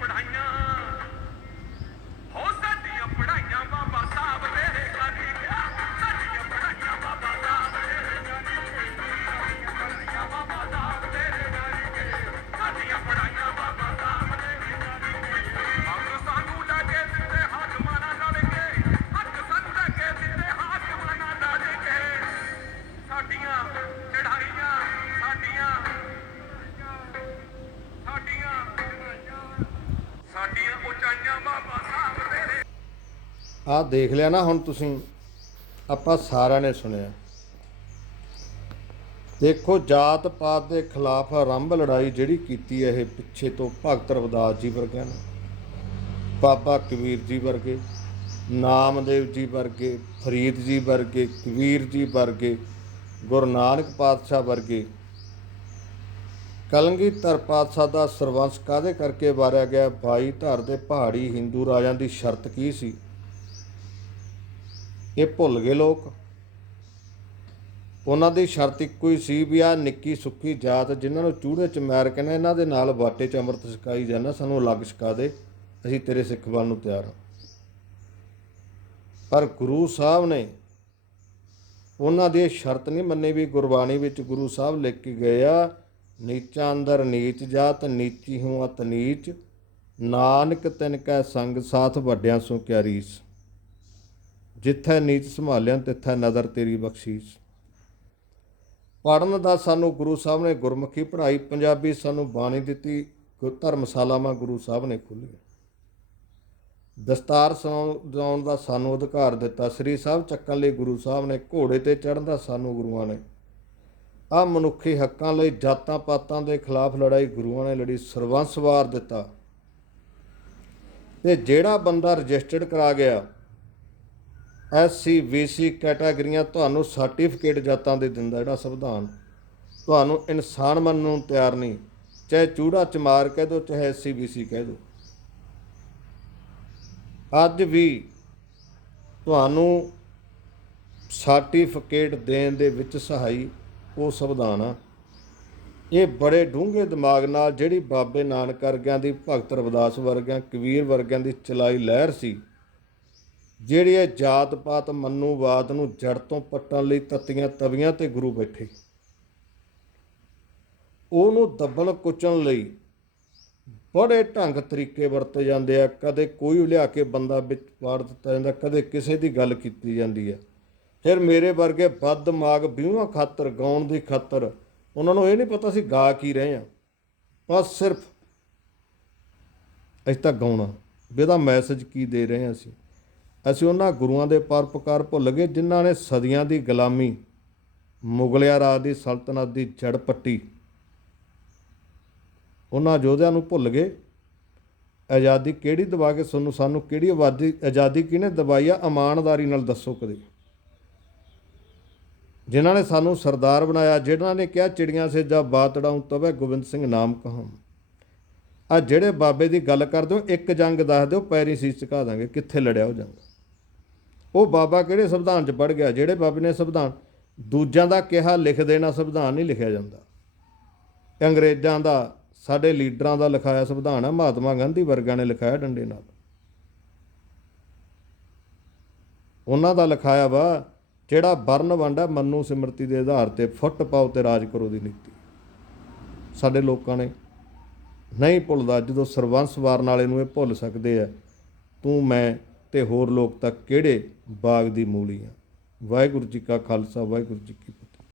ਪੜਾਈਆਂ ਹੋ ਆਹ ਦੇਖ ਲਿਆ ਨਾ ਹੁਣ ਤੁਸੀਂ। ਆਪਾਂ ਸਾਰਿਆਂ ਨੇ ਸੁਣਿਆ। ਦੇਖੋ ਜਾਤ ਪਾਤ ਦੇ ਖਿਲਾਫ ਆਰੰਭ ਲੜਾਈ ਜਿਹੜੀ ਕੀਤੀ ਹੈ ਇਹ ਪਿੱਛੇ ਤੋਂ ਭਗਤ ਰਵਿਦਾਸ ਜੀ ਵਰਗਿਆਂ ਨੇ, ਬਾਬਾ ਕਬੀਰ ਜੀ ਵਰਗੇ, ਨਾਮਦੇਵ ਜੀ ਵਰਗੇ, ਫਰੀਦ ਜੀ ਵਰਗੇ, ਕਬੀਰ ਜੀ ਵਰਗੇ, ਗੁਰੂ ਨਾਨਕ ਪਾਤਸ਼ਾਹ ਵਰਗੇ। ਕਲਗੀਧਰ ਪਾਤਸ਼ਾਹ ਦਾ ਸਰਵੰਸ ਕਾਦੇ ਕਰਕੇ ਵਾਰਿਆ ਗਿਆ? 22 ਧਰ ਦੇ ਪਹਾੜੀ ਹਿੰਦੂ ਰਾਜਾਂ ਦੀ ਸ਼ਰਤ ਕੀ ਸੀ? ਇਹ ਭੁੱਲ ਗਏ ਲੋਕ। ਉਹਨਾਂ ਦੀ ਸ਼ਰਤ ਇੱਕੋ ਹੀ ਸੀ ਵੀ ਆ ਨਿੱਕੀ ਸੁੱਕੀ ਜਾਤ ਜਿਨ੍ਹਾਂ ਨੂੰ ਚੂੜੇ ਚ ਮਾਰ ਕੇ ਇਹਨਾਂ ਦੇ ਨਾਲ ਬਾਟੇ ਚ ਅੰਮ੍ਰਿਤ ਛਕਾਈ ਜਾਣਾ, ਸਾਨੂੰ ਅਲੱਗ ਛਕਾ ਦੇ। ਅਸੀਂ ਤੇਰੇ ਸਿੱਖ ਬਣਨ ਨੂੰ ਤਿਆਰ ਹਾਂ। ਪਰ ਗੁਰੂ ਸਾਹਿਬ ਨੇ ਉਹਨਾਂ ਦੀ ਇਹ ਸ਼ਰਤ ਨਹੀਂ ਮੰਨੀ ਵੀ ਗੁਰਬਾਣੀ ਵਿੱਚ ਗੁਰੂ ਸਾਹਿਬ ਲਿਖ ਕੇ ਗਏ ਆ, ਨੀਚਾਂ ਅੰਦਰ ਨੀਚ ਜਾਤ, ਨੀਚੀ ਹੂੰ ਅਤ ਨੀਚ। ਨਾਨਕ ਤਿਨ ਕੈ ਸੰਗ ਸਾਥ ਵੱਡਿਆਂ ਸੋ ਕਿਆ ਰੀਸ। ਜਿੱਥੇ ਨੀਚ ਸੰਭਾਲਿਆ, ਤਿੱਥੇ ਨਜ਼ਰ ਤੇਰੀ ਬਖਸ਼ੀਸ਼। ਪੜਨ ਦਾ ਸਾਨੂੰ ਗੁਰੂ ਸਾਹਿਬ ਨੇ ਗੁਰਮੁਖੀ ਪੜ੍ਹਾਈ, ਪੰਜਾਬੀ ਸਾਨੂੰ ਬਾਣੀ ਦਿੱਤੀ, ਗੁ- ਧਰਮਸ਼ਾਲਾਵਾਂ ਗੁਰੂ ਸਾਹਿਬ ਨੇ ਖੋਲ੍ਹੀਆਂ। ਦਸਤਾਰ ਸਜਾਉਣ ਦਾ ਸਾਨੂੰ ਅਧਿਕਾਰ ਦਿੱਤਾ, ਸ੍ਰੀ ਸਾਹਿਬ ਚੱਕਣ ਲਈ ਗੁਰੂ ਸਾਹਿਬ ਨੇ ਘੋੜੇ ਤੇ ਚੜ੍ਹਨ ਦਾ ਸਾਨੂੰ ਗੁਰੂਆਂ ਨੇ। ਆ ਮਨੁੱਖੀ ਹੱਕਾਂ ਲਈ ਜਾਤਾਂ ਪਾਤਾਂ ਦੇ ਖਿਲਾਫ ਲੜਾਈ ਗੁਰੂਆਂ ਨੇ ਲੜੀ ਸਰਬੰਸ ਵਾਰ ਦਿੱਤਾ। ਤੇ ਜਿਹੜਾ ਬੰਦਾ ਰਜਿਸਟਰਡ ਕਰਾ ਗਿਆ ਐਸਸੀ ਬੀਸੀ ਕੈਟਾਗਰੀਆਂ ਤੁਹਾਨੂੰ ਸਰਟੀਫਿਕੇਟ ਜਾਤਾਂ ਦੇ ਦਿੰਦਾ ਜਿਹੜਾ ਸੰਵਿਧਾਨ। ਤੁਹਾਨੂੰ ਇਨਸਾਨ ਮੰਨਣ ਨੂੰ ਤਿਆਰ ਨਹੀਂ। ਚਾਹੇ ਚੂੜਾ ਚਮਾਰ ਕਹਿ ਦੋ ਚਾਹੇ ਐਸਸੀ ਬੀਸੀ ਕਹਿ ਦੋ ਅੱਜ ਵੀ ਤੁਹਾਨੂੰ ਸਰਟੀਫਿਕੇਟ ਦੇਣ ਦੇ ਵਿੱਚ ਸਹਾਈ ਉਹ ਸੰਵਿਧਾਨ ਆ। ਇਹ ਬੜੇ ਡੂੰਘੇ ਦਿਮਾਗ ਨਾਲ ਜਿਹੜੀ ਬਾਬੇ ਨਾਨਕ ਵਰਗਿਆਂ ਦੀ ਭਗਤ ਰਵਿਦਾਸ ਵਰਗਿਆਂ, ਕਬੀਰ ਵਰਗਿਆਂ ਦੀ ਚਲਾਈ ਲਹਿਰ ਸੀ ਜਿਹੜੀ ਇਹ ਜਾਤ ਪਾਤ ਮੰਨੂਵਾਦ ਨੂੰ ਜੜ ਤੋਂ ਪੱਟਣ ਲਈ ਤਤੀਆਂ ਤਵੀਆਂ ਤੇ ਗੁਰੂ ਬੈਠੇ। ਉਹਨੂੰ ਦੱਬਣ ਕੁਚਣ ਲਈ ਬੜੇ ਢੰਗ ਤਰੀਕੇ ਵਰਤੇ ਜਾਂਦੇ ਆ। ਕਦੇ ਕੋਈ ਲਿਆ ਕੇ ਬੰਦਾ ਵਿੱਚ ਪਾੜ ਦਿੱਤਾ ਜਾਂਦਾ, ਕਦੇ ਕਿਸੇ ਦੀ ਗੱਲ ਕੀਤੀ ਜਾਂਦੀ ਹੈ ਫਿਰ ਮੇਰੇ ਵਰਗੇ ਬਦ ਦਿਮਾਗ ਵਿਊਹਾਂ ਖਾਤਰ, ਗਾਉਣ ਦੀ ਖਾਤਰ ਉਹਨਾਂ ਨੂੰ ਇਹ ਨਹੀਂ ਪਤਾ ਸੀ ਗਾ ਕੀ ਰਹੇ ਆ। ਬਸ ਸਿਰਫ ਅਸੀਂ ਤਾਂ ਗਾਉਣਾ, ਵੀ ਇਹਦਾ ਮੈਸੇਜ ਕੀ ਦੇ ਰਹੇ ਹਾਂ ਅਸੀਂ। ਅਸੀਂ ਉਹਨਾਂ ਗੁਰੂਆਂ ਦੇ ਪਰਪਕਾਰ ਭੁੱਲ ਗਏ, ਜਿਨ੍ਹਾਂ ਨੇ ਸਦੀਆਂ ਦੀ ਗੁਲਾਮੀ, ਮੁਗਲਿਆ ਰਾਜ ਦੀ ਸਲਤਨਤ ਦੀ ਜੜ ਪੱਟੀ, ਉਹਨਾਂ ਯੋਧਿਆਂ ਨੂੰ ਭੁੱਲ ਗਏ। ਆਜ਼ਾਦੀ ਕਿਹੜੀ ਦਵਾ ਕੇ ਸਾਨੂੰ ਸਾਨੂੰ? ਕਿਹੜੀ ਆਬਾਦੀ ਆਜ਼ਾਦੀ ਕਿਹਨੇ ਦਵਾਈ ਆ? ਇਮਾਨਦਾਰੀ ਨਾਲ ਦੱਸੋ ਕਦੇ। ਜਿਨ੍ਹਾਂ ਨੇ ਸਾਨੂੰ ਸਰਦਾਰ ਬਣਾਇਆ, ਜਿਨ੍ਹਾਂ ਨੇ ਕਿਹਾ, ਚਿੜੀਆਂ ਸੇ ਜਾ ਬਾਤੜਾਉਂ ਤਵੇ, ਗੋਬਿੰਦ ਸਿੰਘ ਨਾਮ ਕਹਮ ਆ ਜਿਹੜੇ ਬਾਬੇ ਦੀ ਗੱਲ ਕਰਦੇ ਹੋ, ਇੱਕ ਜੰਗ ਦੱਸ ਦਿਓ, ਪੈਰੀ ਸੀਸ ਝੁਕਾ ਦਾਂਗੇ, ਕਿੱਥੇ ਲੜਿਆ ਉਹ ਜੰਗ? ਉਹ ਬਾਬਾ ਕਿਹੜੇ ਸੰਵਿਧਾਨ 'ਚ ਪੜ ਗਿਆ? ਜਿਹੜੇ ਬਾਬੇ ਨੇ ਸੰਵਿਧਾਨ, ਦੂਜਿਆਂ ਦਾ ਕਿਹਾ ਲਿਖ ਦੇਣਾ ਸੰਵਿਧਾਨ ਨਹੀਂ ਲਿਖਿਆ ਜਾਂਦਾ। ਅੰਗਰੇਜ਼ਾਂ ਦਾ, ਸਾਡੇ ਲੀਡਰਾਂ ਦਾ ਲਿਖਾਇਆ ਸੰਵਿਧਾਨ ਹੈ ਮਹਾਤਮਾ ਗਾਂਧੀ ਵਰਗਿਆਂ ਨੇ ਲਿਖਾਇਆ ਡੰਡੇ ਨਾਲ। ਉਹਨਾਂ ਦਾ ਲਿਖਾਇਆ ਵਾ, ਜਿਹੜਾ ਵਰਨ ਵੰਡ ਹੈ ਮੰਨੂ ਸਿਮਰਤੀ ਦੇ ਆਧਾਰ ਤੇ ਫੁੱਟ ਪਾਓ ਤੇ ਰਾਜ ਕਰੋ ਦੀ ਨੀਤੀ। ਸਾਡੇ ਲੋਕਾਂ ਨੇ ਨਹੀਂ ਭੁੱਲਦਾ, ਜਦੋਂ ਸਰਬੰਸ ਵਾਰਨ ਵਾਲੇ ਨੂੰ ਇਹ ਭੁੱਲ ਸਕਦੇ ਆ, ਤੂੰ, ਮੈਂ ਤੇ ਹੋਰ ਲੋਕ ਤਾਂ ਕਿਹੜੇ ਬਾਗ ਦੀ ਮੂਲੀ ਆ? ਵਾਹਿਗੁਰੂ ਜੀ ਕਾ ਖਾਲਸਾ, ਵਾਹਿਗੁਰੂ ਜੀ ਕੀ